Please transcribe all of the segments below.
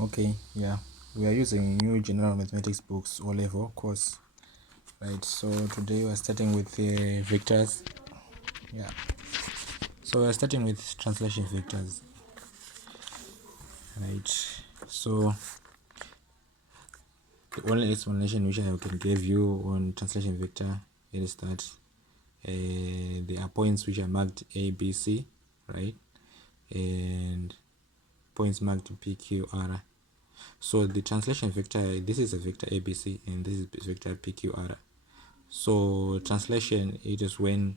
Okay, yeah, we are using new general mathematics books O level course, right? So today we are starting with the vectors. Yeah, so we are starting with translation vectors, right? So the only explanation which I can give you on translation vector is that there are points which are marked A, B, C, right? And points marked P, Q, R. So the translation vector, this is a vector ABC and this is vector PQR. So translation, it is when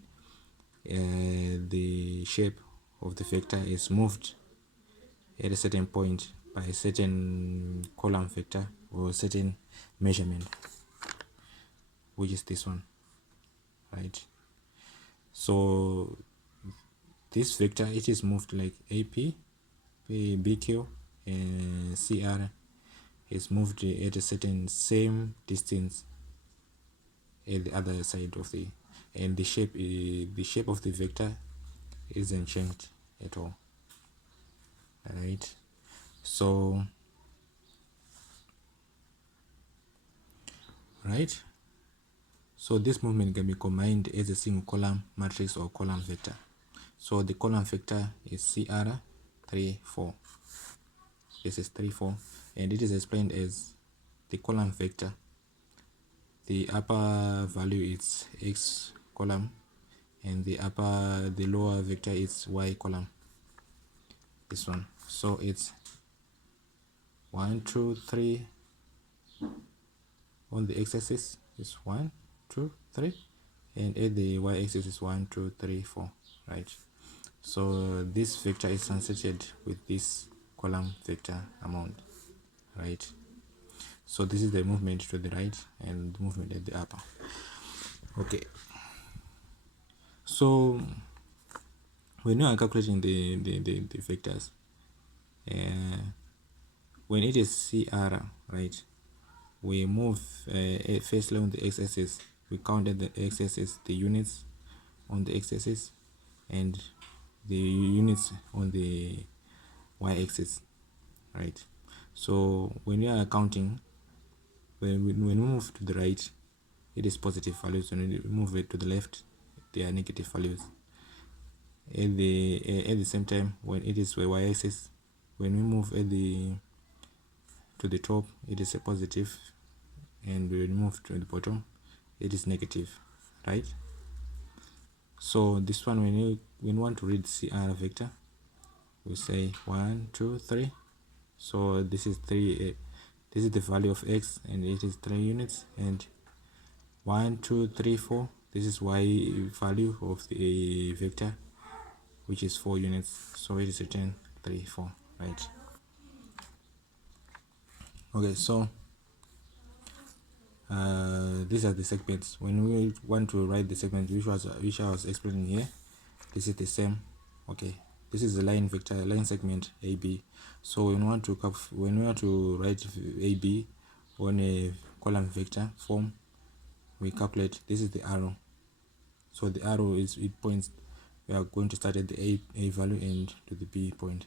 the shape of the vector is moved at a certain point by a certain column vector or a certain measurement, which is this one, right? So this vector, it is moved like AP, BQ, and CR is moved at a certain same distance at the other side of the, and the shape of the vector isn't changed at all, right? So so this movement can be combined as a single column matrix or column vector. So the column vector is CR 3 4. This is 3 4, and it is explained as the column vector. The upper value is X column and the lower vector is Y column, this one. So it's 1 2 3 on the x-axis is 1 2 3, and at the y-axis is 1 2 3 4, right? So this vector is translated with this column vector amount, right? So this is the movement to the right and the movement at the upper. Okay, so when you are calculating the vectors, when it is CR, right, we move firstly on the x-axis, we counted the x-axis, the units on the x-axis and the units on the y-axis, right? So when we are counting, when we move to the right, it is positive values. When we move it to the left, they are negative values. At the same time, when it is y-axis, when we move to the top, it is a positive, and when we move to the bottom, it is negative, right? So this one, when you want to read CR vector, we say 1 2 3. So this is 3, this is the value of x and it is 3 units, and 1 2 3 4, this is y value of the vector, which is 4 units. So it is written 3 4, right? Okay, so these are the segments. When we want to write the segments which I was explaining here, this is the same. Okay, this is the line vector, line segment AB. So when we want to write AB on a column vector form, we calculate. This is the arrow. So the arrow is, it points, we are going to start at the A value and to the B point.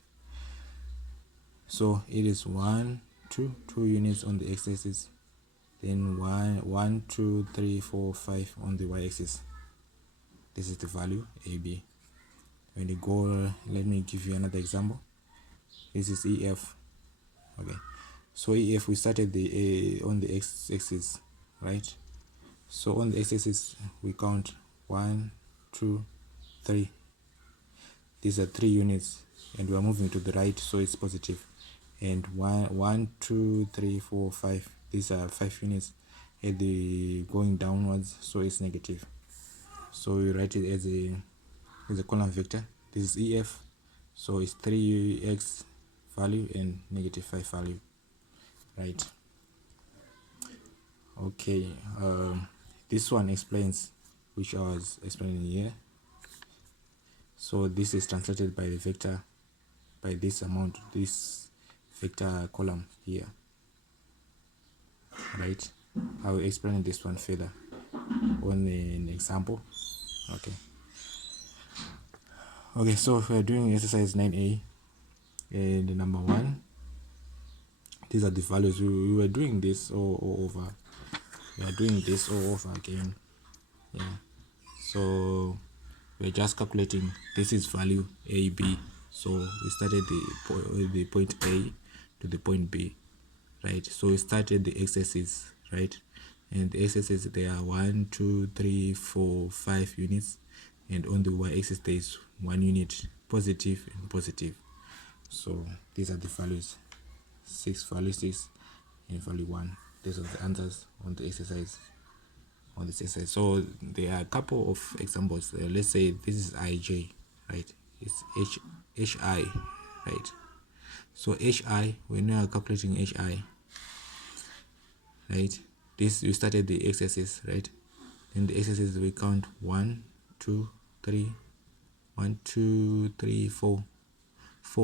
So it is 1 2 units on the x-axis, then 1 2 3 4 5 on the y-axis. This is the value AB. When you go, let me give you another example. This is EF. Okay, so EF, we started the A on the x-axis, right? So on the x-axis we count 1 2 3. These are 3 units, and we are moving to the right, so it's positive. And 1 2 3 4 5, these are 5 units at the going downwards, so it's negative. So we write it as a column vector. This is EF, so it's 3x value and negative 5 value, right? Okay, this one explains which I was explaining here. So this is translated by the vector, by this amount, this vector column here, right? I will explain this one further on an example. Okay, so we are doing exercise 9a, and number 1, these are the values. We were doing this all over. We are doing this all over again. Yeah. So we're just calculating. This is value a b. So we started the point A to the point B, right? So we started the x-axis, right? And the x-axis there are 1, 2, 3, 4, 5 units, and on the y-axis there is 1 unit, positive and positive. So these are the values: 6, value 6, and value 1. These are the answers on the exercise. So there are a couple of examples. Let's say this is ij, right? It's hi, right? So hi, when you are calculating hi, right, this you started the x-axis, right? In the x-axis we count 1, 2, 3, 1, 2, 3, 4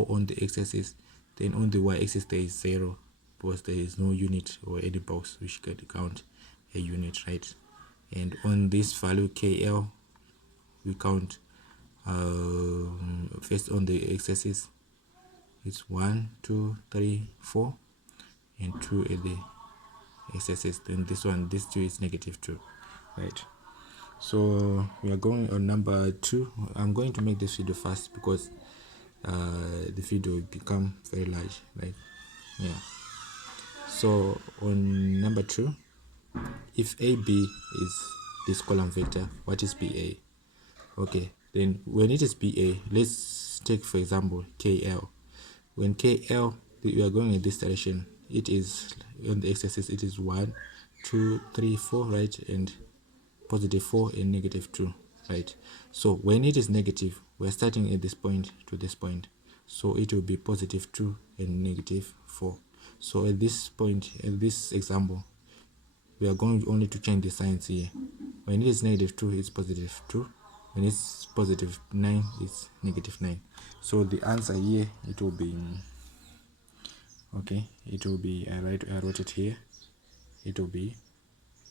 on the x-axis. Then on the y-axis there is 0, because there is no unit or any box which can count a unit, right? And on this value kl we count first on the x-axis it's 1, 2, 3, 4 and 2 at the x-axis. Then this 2 is -2, right? So we are going on number 2. I'm going to make this video fast because the video will become very large, right? Yeah. So on number 2, if AB is this column vector, what is BA? Okay, then when it is BA, let's take for example KL. When KL, we are going in this direction, it is on the x-axis, it is 1, 2, 3, 4, right? And +4 and -2, right? So when it is negative, we're starting at this point to this point, so it will be +2 and -4. So at this point, in this example, we are going only to change the signs here. When it is -2, it's +2. When it's +9, it's -9. So the answer here, it will be, okay, it will be, I wrote it here, it will be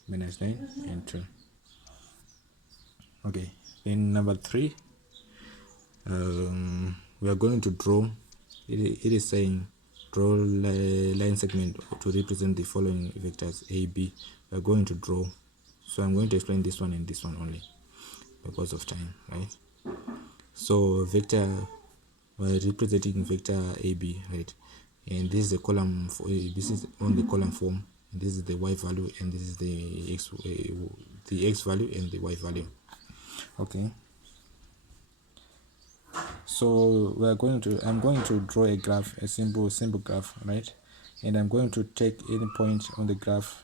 -9 and 2. Okay, then number 3, we are going to draw. It is saying draw line segment to represent the following vectors a, b. We are going to draw, so I'm going to explain this one and this one only because of time, right? So vector, we're representing vector ab, right? And this is the column, this is on the column form, and this is the y value, and this is the x value and the y value. Okay, so I'm going to draw a graph, a simple graph, right? And I'm going to take any point on the graph,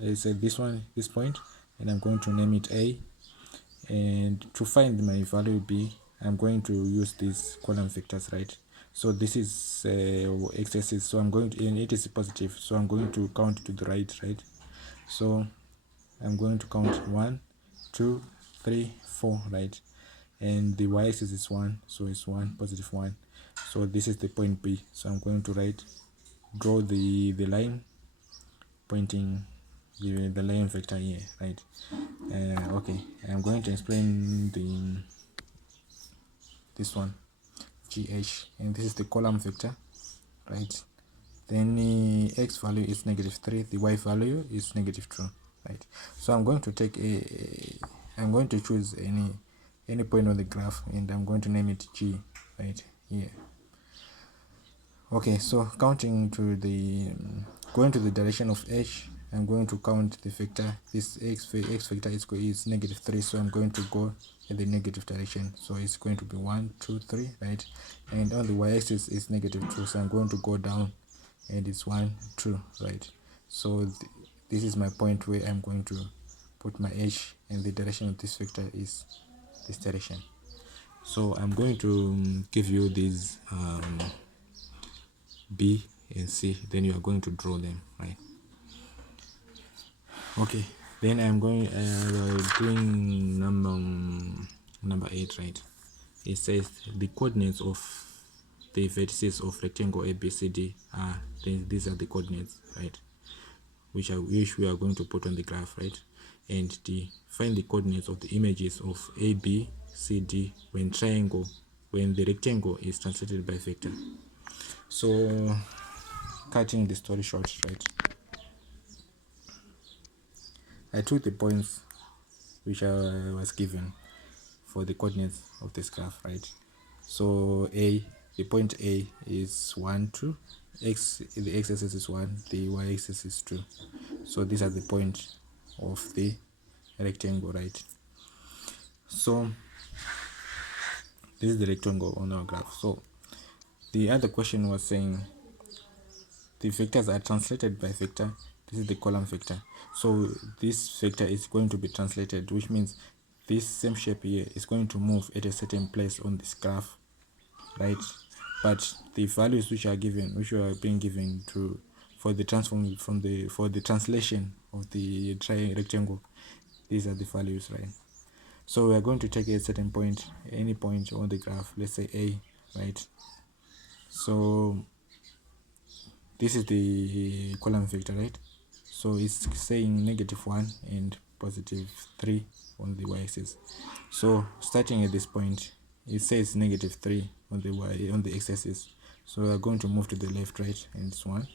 let's say this point, and I'm going to name it A. And to find my value B, I'm going to use these column vectors, right? So this is x-axis, so I'm going to, and it is positive, so I'm going to count to the right, So I'm going to count 1, 2, 3, 4, right? And the y-axis is 1, so it's 1, +1. So this is the point B, so I'm going to draw the line pointing the line vector here, right? Okay, I'm going to explain this one, GH, and this is the column vector, right? Then the x value is -3, the y value is -2, right? So I'm going to take I'm going to choose any point on the graph, and I'm going to name it G, right here. Okay, so counting to the going to the direction of H, I'm going to count the vector. This x vector is -3, so I'm going to go in the negative direction, so it's going to be 1, 2, 3, right? And on the y-axis is -2, so I'm going to go down, and it's 1, 2, right? So this is my point where I'm going to put my H, and the direction of this vector is this direction. So I'm going to give you these B and C, then you are going to draw them, right? Okay, then I'm going doing number 8, right? It says the coordinates of the vertices of rectangle ABCD are, these are the coordinates, right? Which we are going to put on the graph, right? And find the coordinates of the images of AB, CD when the rectangle is translated by vector. So cutting the story short, right, I took the points which I was given for the coordinates of this graph, right? So the point A is 1, 2, the x-axis is 1, the y-axis is 2. So these are the points of the rectangle, right? So this is the rectangle on our graph. So the other question was saying the vectors are translated by vector. This is the column vector. So this vector is going to be translated, which means this same shape here is going to move at a certain place on this graph, right? But the values which are being given to for the transform for the translation of the rectangle, these are the values, right? So we are going to take a certain point, any point on the graph, let's say A, right? So this is the column vector, right? So it's saying -1 and +3 on the y-axis. So starting at this point, it says -3 on the x-axis. So we are going to move to the left, right, and it's 1,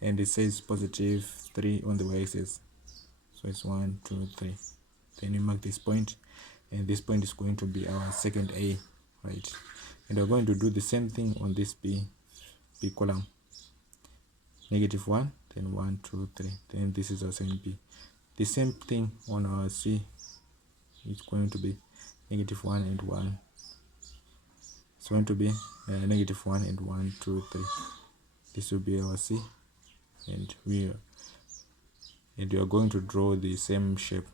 and it says +3 on the y-axis. So it's 1, 2, 3. Then you mark this point, and this point is going to be our second A, right? And we're going to do the same thing on this B column. -1, then 1, 2, 3. Then this is our second B. The same thing on our C is going to be -1 and 1. It's going to be -1 and 1, 2, 3. This will be our C, and we are going to draw the same shape,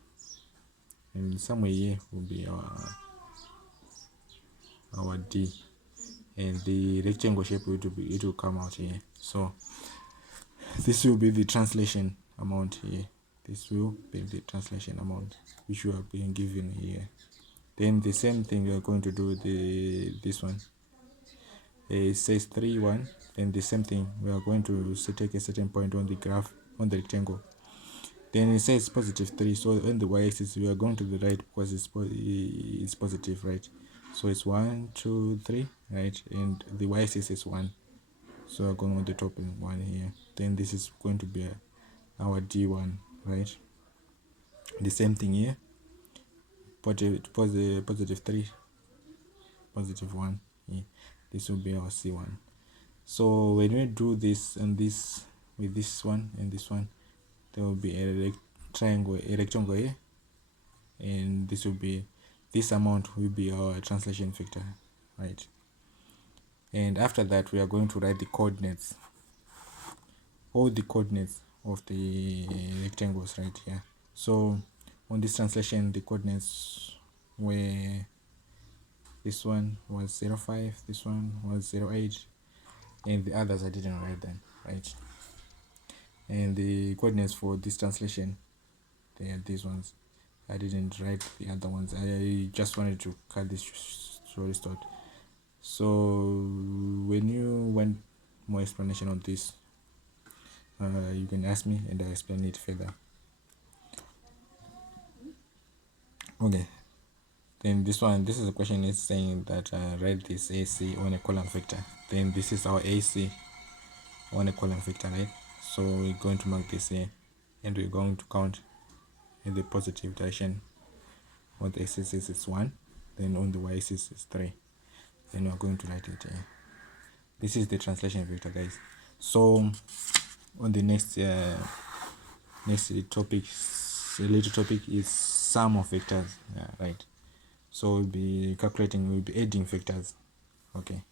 and somewhere here will be our D, and the rectangle shape it will come out here. So this will be the translation amount here. This will be the translation amount which you are being given here. Then the same thing we are going to do this one. It says 3, 1. Then the same thing we are going to take a certain point on the graph on the rectangle. Then it says +3. So on the y-axis we are going to the right because it's positive, right? So it's 1, 2, 3, right? And the y-axis is 1. So we're going on the top one here. Then this is going to be our D1, right? The same thing here. +3, +1 here. This will be our C1. So when we do this and this with this one and this one, there will be a rectangle here, and this amount will be our translation vector, right? And after that we are going to write the coordinates, all the coordinates of the rectangles right here. So on this translation, the coordinates were, this one was 0, 5, this one was 0, 8, and the others I didn't write them, right? And the coordinates for this translation, they are these ones. I didn't write the other ones. I just wanted to cut this story short. So when you want more explanation on this, you can ask me and I'll explain it further. Okay. Then this is a question. It's saying that write this AC on a column vector. Then this is our AC on a column vector, right? So we're going to mark this here, and we're going to count in the positive direction. On the x-axis is 1, then on the y-axis is 3. Then we're going to write it here. This is the translation vector, guys. So on the next topic, related topic is sum of vectors, right? So we'll be adding vectors. Okay.